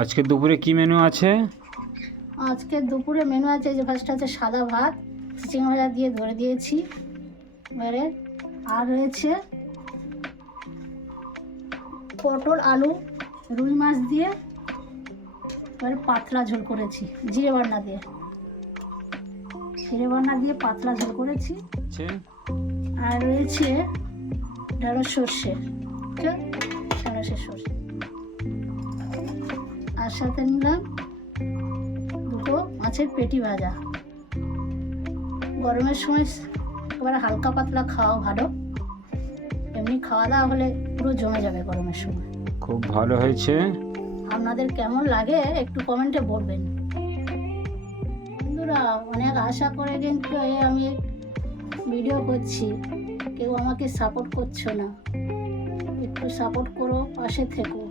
আজকে দুপুরে কি মেনু আছে? আজকে দুপুরে মেনু আছে, যে ফার্স্ট আছে সাদা ভাত, চিচিঙ্গা ভাজা দিয়ে ধরে দিয়েছি এবারে, আর রয়েছে পটল আলু রুই মাছ দিয়ে এবারে পাতলা ঝোল করেছি জিরে বান্না দিয়ে, পাতলা ঝোল করেছি। আর রয়েছে ঢেঁড়স সর্ষে, ঢেঁড়সের সর্ষে, আর সাথে নিলাম দুটো মাছের পেটি ভাজা। গরমের সময় একেবারে হালকা পাতলা খাওয়া ভালো, এমনি খাওয়া দাওয়া হলে পুরো জমে যাবে গরমের সময়। খুব ভালো হয়েছে। আপনাদের কেমন লাগে একটু কমেন্টে বলবেন বন্ধুরা। অনেক আশা করে কিন্তু আমি ভিডিও করছি, কেউ আমাকে সাপোর্ট করছো না, একটু সাপোর্ট করো, পাশে থেকো।